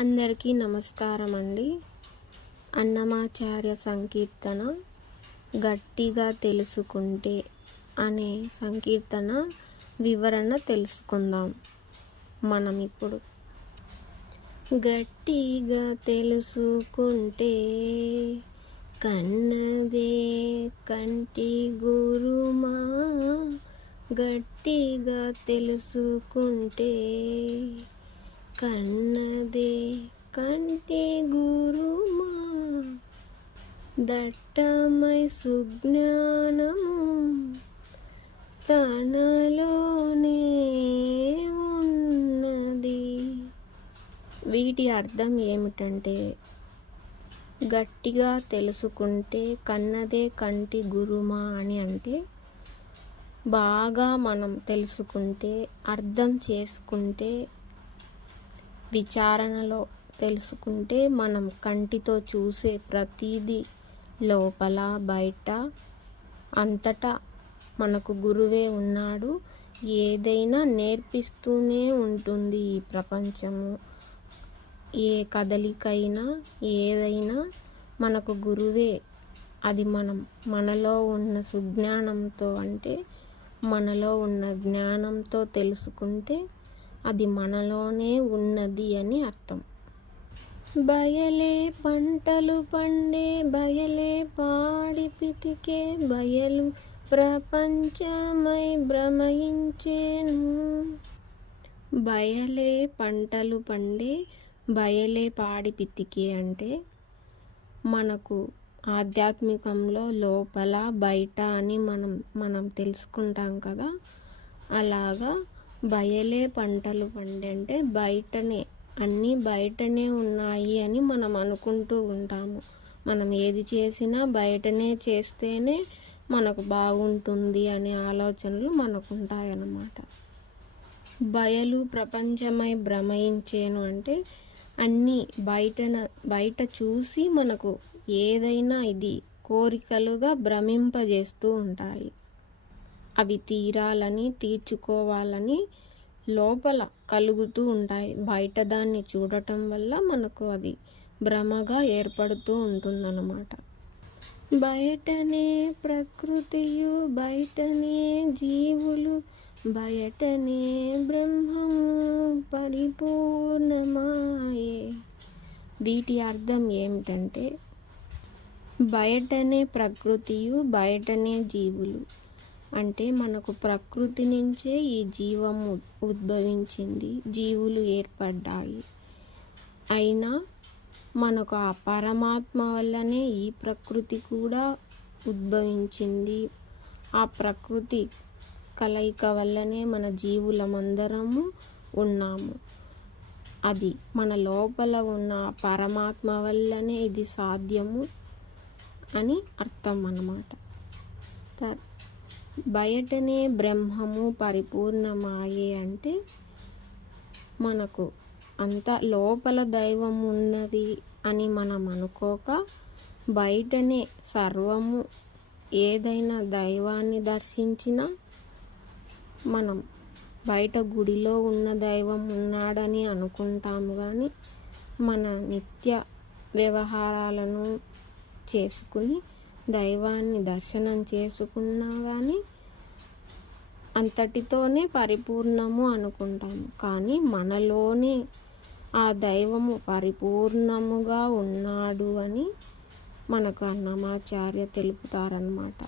అందరికీ నమస్కారం అండి. అన్నమాచార్య సంకీర్తన గట్టిగా తెలుసుకుంటే అనే సంకీర్తన వివరణ తెలుసుకుందాం మనం ఇప్పుడు. గట్టిగా తెలుసుకుంటే కన్నదే కంటి గురుమా, గట్టిగా తెలుసుకుంటే కన్నదే కంటి గురుమా, దట్టమై సుజ్ఞానము తనలోనే ఉన్నది. వీటి అర్థం ఏమిటంటే, గట్టిగా తెలుసుకుంటే కన్నదే కంటి గురుమా అని అంటే, బాగా మనం తెలుసుకుంటే, అర్థం చేసుకుంటే, విచారణలో తెలుసుకుంటే, మనం కంటితో చూసే ప్రతిదీ లోపల బయట అంతటా మనకు గురువే ఉన్నాడు. ఏదైనా నేర్పిస్తూనే ఉంటుంది ఈ ప్రపంచము. ఏ కదలికైనా ఏదైనా మనకు గురువే. అది మనలో ఉన్న సుజ్ఞానంతో, అంటే మనలో ఉన్న జ్ఞానంతో తెలుసుకుంటే అది మనలోనే ఉన్నది అని అర్థం. బయలే పంటలు పండే, బయలే పాడి పితికే, బయలు ప్రపంచమై భ్రమయించేను. బయలే పంటలు పండే, బయలే పాడి పితికే అంటే మనకు ఆధ్యాత్మికంలో లోపల బయట అని మనం తెలుసుకుంటాం కదా. అలాగా బయలే పంటలు పండే అంటే బయటనే, అన్నీ బయటనే ఉన్నాయి అని మనం అనుకుంటూ ఉంటాము. మనం ఏది చేసినా బయటనే చేస్తేనే మనకు బాగుంటుంది అనే ఆలోచనలు మనకు ఉంటాయన్నమాట. బయలు ప్రపంచమై భ్రమయించేను అంటే అన్నీ బయట చూసి మనకు ఏదైనా ఇది కోరికలుగా భ్రమింపజేస్తూ ఉంటాయి. అవి తీరాలని, తీర్చుకోవాలని లోపల కలుగుతూ ఉంటాయి. బయట దాన్ని చూడటం వల్ల మనకు అది భ్రమగా ఏర్పడుతూ ఉంటుందన్నమాట. బయటనే ప్రకృతియు, బయటనే జీవులు, బయటనే బ్రహ్మము పరిపూర్ణమాయే. వీటి అర్థం ఏమిటంటే, బయటనే ప్రకృతియు, బయటనే జీవులు అంటే మనకు ప్రకృతి నుంచే ఈ జీవము ఉద్భవించింది, జీవులు ఏర్పడ్డాయి. అయినా మనకు ఆ పరమాత్మ వల్లనే ఈ ప్రకృతి కూడా ఉద్భవించింది. ఆ ప్రకృతి కలయిక వల్లనే మన జీవులమందరము ఉన్నాము. అది మన లోపల ఉన్న పరమాత్మ వల్లనే ఇది సాధ్యము అని అర్థం అన్నమాట. బయటనే బ్రహ్మము పరిపూర్ణమాయే అంటే మనకు అంత లోపల దైవం ఉన్నది అని మనం అనుకోక, బయటనే సర్వము, ఏదైనా దైవాన్ని దర్శించినా మనం బయట గుడిలో ఉన్న దైవం ఉన్నాడని అనుకుంటాము. కానీ మన నిత్య వ్యవహారాలను చేసుకుని దైవాన్ని దర్శనం చేసుకున్నా కానీ అంతటితోనే పరిపూర్ణము అనుకుంటాము. కానీ మనలోనే ఆ దైవము పరిపూర్ణముగా ఉన్నాడు అని మనకు అన్నమాచార్య తెలుపుతారన్నమాట.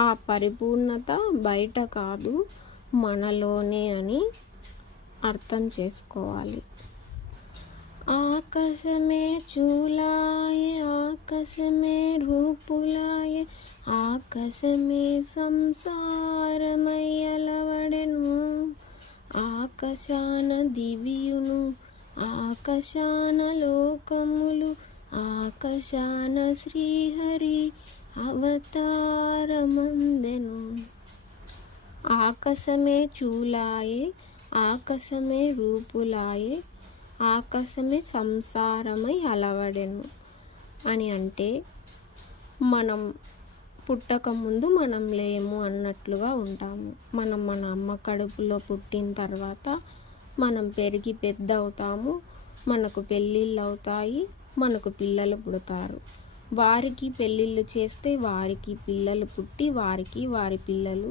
ఆ పరిపూర్ణత బయట కాదు, మనలోనే అని అర్థం చేసుకోవాలి. ఆకాశమే చూలాయే, ఆకాశమే రూపులాయే, ఆకాశమే సంసారమై అలవడెను. ఆకాశాన దివియును, ఆకాశాన లోకములు, ఆకాశాన శ్రీహరి అవతారమందెను. ఆకాశమే చూలాయే, ఆకాశమే రూపులాయే, ఆకాశమే సంసారమై అలవడెను అని అంటే మనం పుట్టక ముందు మనం లేము అన్నట్లుగా ఉంటాము. మనం మన అమ్మ కడుపులో పుట్టిన తర్వాత మనం పెరిగి పెద్ద అవుతాము. మనకు పెళ్ళిళ్ళు అవుతాయి, మనకు పిల్లలు పుడతారు. వారికి పెళ్ళిళ్ళు చేస్తే వారికి పిల్లలు పుట్టి వారి పిల్లలు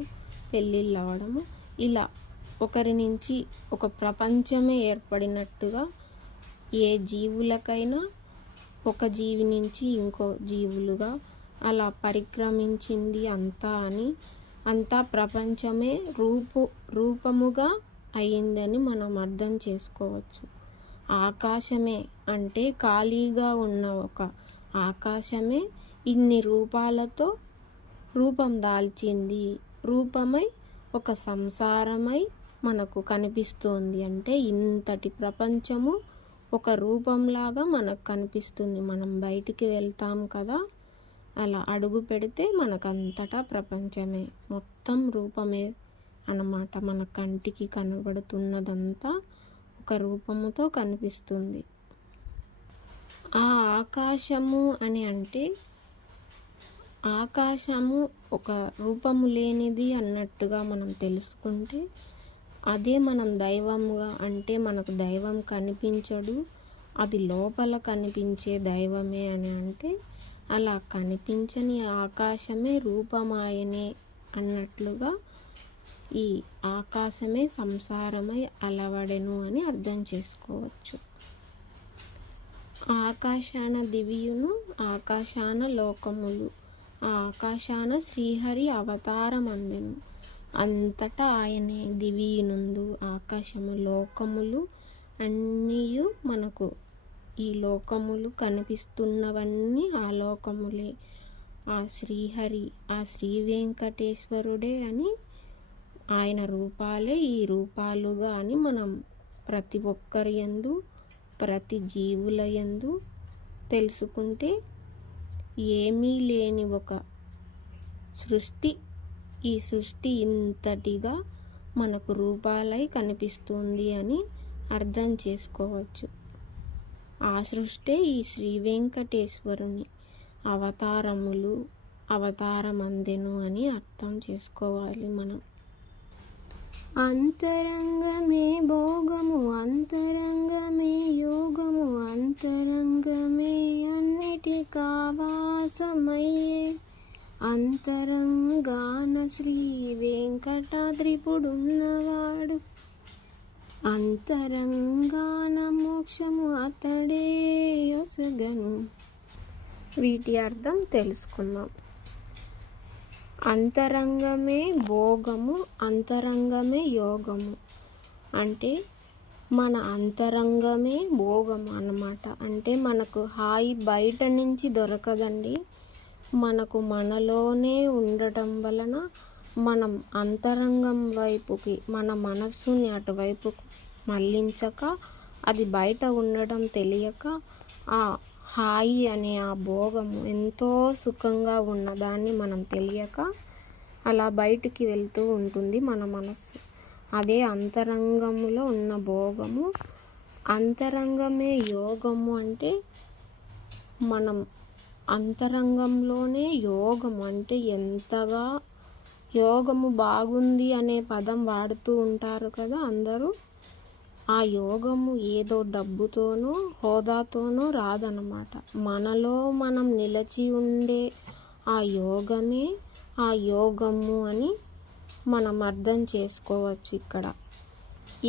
పెళ్ళిళ్ళు అవ్వడము, ఇలా ఒకరి నుంచి ఒక ప్రపంచమే ఏర్పడినట్టుగా ఏ జీవులకైనా ఒక జీవి నుంచి ఇంకో జీవులుగా అలా పరిక్రమించింది అంతా ప్రపంచమే రూపముగా అయిందని మనం అర్థం చేసుకోవచ్చు. ఆకాశమే అంటే ఖాళీగా ఉన్న ఒక ఆకాశమే ఇన్ని రూపాలతో రూపం దాల్చింది, రూపమై ఒక సంసారమై మనకు కనిపిస్తోంది. అంటే ఇంతటి ప్రపంచము ఒక రూపంలాగా మనకు కనిపిస్తుంది. మనం బయటికి వెళ్తాం కదా, అలా అడుగు పెడితే మనకంతటా ప్రపంచమే, మొత్తం రూపమే అన్నమాట. మన కంటికి కనబడుతున్నదంతా ఒక రూపముతో కనిపిస్తుంది. ఆ ఆకాశము అని అంటే ఆకాశము ఒక రూపము లేనిది అన్నట్టుగా మనం తెలుసుకుంటే, అదే మనం దైవముగా అంటే మనకు దైవం కనిపించడు, అది లోపల కనిపించే దైవమే అని అంటే, అలా కనిపించని ఆకాశమే రూపమాయనే అన్నట్లుగా ఈ ఆకాశమే సంసారమై అలవడెను అని అర్థం చేసుకోవచ్చు. ఆకాశాన దివియును ఆకాశాన లోకములు, ఆకాశాన శ్రీహరి అవతారమందెను. అంతటా ఆయనే దివియునందు ఆకాశము లోకములు అన్నీయు మనకు ఈ లోకములు కనిపిస్తున్నవన్నీ ఆ లోకములే, ఆ శ్రీహరి, ఆ శ్రీ వెంకటేశ్వరుడే అని ఆయన రూపాలే ఈ రూపాలుగా అని మనం ప్రతి ఒక్కరి యందు ప్రతి జీవుల యందు తెలుసుకుంటే, ఏమీ లేని ఒక సృష్టి, ఈ సృష్టి ఇంతటిగా మనకు రూపాలై కనిపిస్తుంది అని అర్థం చేసుకోవచ్చు. ఆ సృష్టే ఈ శ్రీ వెంకటేశ్వరుని అవతారములు, అవతారమందెను అని అర్థం చేసుకోవాలి మనం. అంతరంగమే భోగము, అంతరంగమే యోగము, అంతరంగమే అన్నిటికావాసమయ్యే, అంతరంగాన శ్రీ వెంకటాద్రిపుడున్నవాడు, అంతరంగాన మోక్షము అతడే యొసగను. వీటి అర్థం తెలుసుకుందాం. అంతరంగమే భోగము, అంతరంగమే యోగము అంటే మన అంతరంగమే భోగము అన్నమాట. అంటే మనకు హాయి బయట నుంచి దొరకదండి, మనకు మనలోనే ఉండటం వలన మనం అంతరంగం వైపుకి మన మనస్సుని అటువైపు మళ్ళించక, అది బయట ఉండడం తెలియక ఆ హాయి అనే ఆ భోగము ఎంతో సుఖంగా ఉన్నదాన్ని మనం తెలియక అలా బయటికి వెళ్తూ ఉంటుంది మన మనస్సు. అదే అంతరంగములో ఉన్న భోగము. అంతరంగమే యోగము అంటే మనం అంతరంగంలోనే యోగము అంటే ఎంతగా యోగము బాగుంది అనే పదం వాడుతూ ఉంటారు కదా అందరూ. ఆ యోగము ఏదో డబ్బుతోనో హోదాతోనో రాదన్నమాట. మనలో మనం నిలిచి ఉండే ఆ యోగమే ఆ యోగము అని మనం అర్థం చేసుకోవచ్చు. ఇక్కడ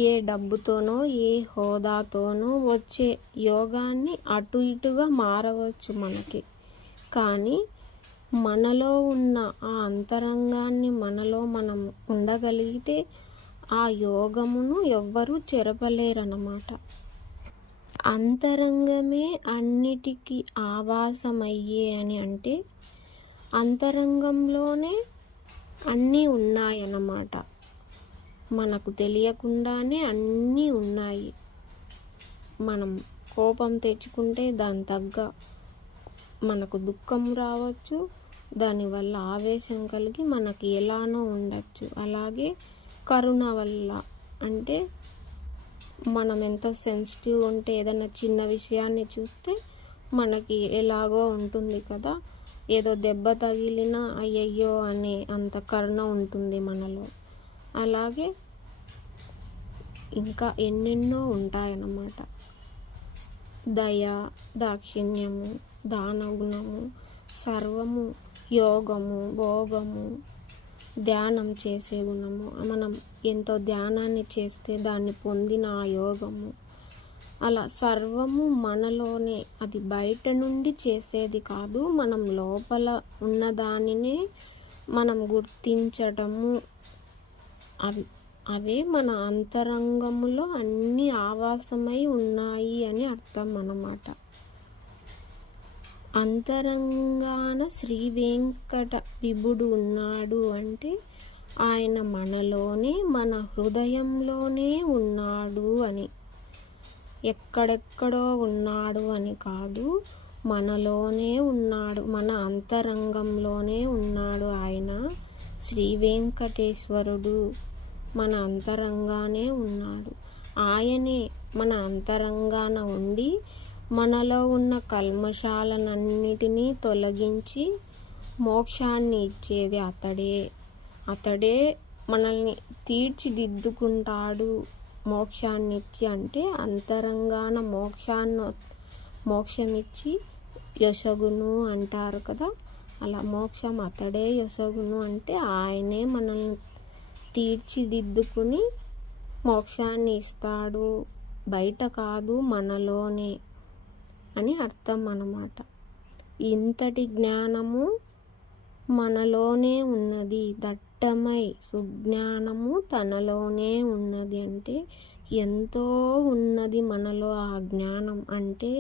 ఏ డబ్బుతోనో ఏ హోదాతోనో వచ్చే యోగాన్ని అటు ఇటుగా మారవచ్చు మనకి, కానీ మనలో ఉన్న ఆ అంతరంగాన్ని మనలో మనం ఉండగలిగితే ఆ యోగమును ఎవ్వరూ చెరపలేరన్నమాట. అంతరంగమే అన్నిటికీ ఆవాసమయ్యే అని అంటే అంతరంగంలోనే అన్నీ ఉన్నాయన్నమాట. మనకు తెలియకుండానే అన్నీ ఉన్నాయి. మనం కోపం తెచ్చుకుంటే దాని తగ్గ మనకు దుఃఖం రావచ్చు, దానివల్ల ఆవేశం కలిగి మనకి ఎలానో ఉండొచ్చు. అలాగే కరుణ వల్ల అంటే మనం ఎంత సెన్సిటివ్ ఉంటే ఏదైనా చిన్న విషయాన్ని చూస్తే మనకి ఎలాగో ఉంటుంది కదా, ఏదో దెబ్బ తగిలినా అయ్యయ్యో అనే అంత కరుణ ఉంటుంది మనలో. అలాగే ఇంకా ఎన్నెన్నో ఉంటాయన్నమాట. దయ, దాక్షిణ్యము, దానగుణము, సర్వము, యోగము, భోగము, ధ్యానం చేసే గుణము. మనం ఎంతో ధ్యానాన్ని చేస్తే దాన్ని పొందిన ఆ యోగము, అలా సర్వము మనలోనే. అది బయట నుండి చేసేది కాదు, మనం లోపల ఉన్నదానినే మనం గుర్తించటము. అవే మన అంతరంగములో అన్నీ ఆవాసమై ఉన్నాయి అని అర్థం అన్నమాట. అంతరంగాన శ్రీ వెంకట విభుడు ఉన్నాడు అంటే ఆయన మనలోనే, మన హృదయంలోనే ఉన్నాడు అని. ఎక్కడెక్కడో ఉన్నాడు అని కాదు, మనలోనే ఉన్నాడు, మన అంతరంగంలోనే ఉన్నాడు. ఆయన శ్రీ వెంకటేశ్వరుడు మన అంతరంగానే ఉన్నాడు. ఆయనే మన అంతరంగాన ఉండి మనలో ఉన్న కల్మషాలన్నిటినీ తొలగించి మోక్షాన్ని ఇచ్చేది అతడే మనల్ని తీర్చిదిద్దుకుంటాడు. మోక్షాన్ని ఇచ్చి అంటే అంతరంగాన మోక్షమిచ్చి యశగును అంటారు కదా, అలా మోక్షం అతడే యశగును అంటే ఆయనే మనల్ని తీర్చిదిద్దుకుని మోక్షాన్ని ఇస్తాడు. బయట కాదు, మనలోనే అని అర్థం అన్నమాట. ఇంతటి జ్ఞానము మనలోనే ఉన్నది, దట్టమై సుజ్ఞానము తనలోనే ఉన్నది అంటే ఎంతో ఉన్నది మనలో. ఆ జ్ఞానం అంటే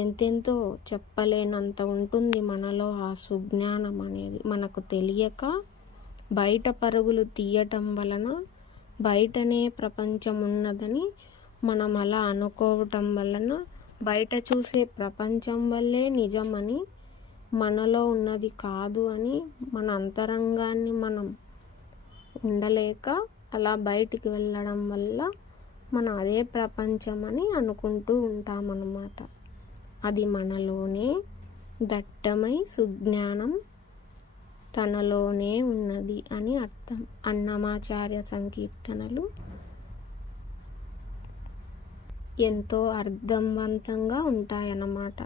ఎంతెంతో చెప్పలేనంత ఉంటుంది మనలో ఆ సుజ్ఞానం అనేది. మనకు తెలియక బయట పరుగులు తీయటం వలన బయటనే ప్రపంచం ఉన్నదని మనం అలా అనుకోవటం వలన బయట చూసే ప్రపంచం వల్లే నిజమని, మనలో ఉన్నది కాదు అని మన అంతరంగాన్ని మనం ఉండలేక అలా బయటికి వెళ్ళడం వల్ల మనం అదే ప్రపంచం అని అనుకుంటూ ఉంటామన్నమాట. అది మనలోనే దట్టమై సుజ్ఞానం తనలోనే ఉన్నది అని అర్థం. అన్నమాచార్య సంకీర్తనలు ఎంతో అర్థవంతంగా ఉంటాయన్నమాట.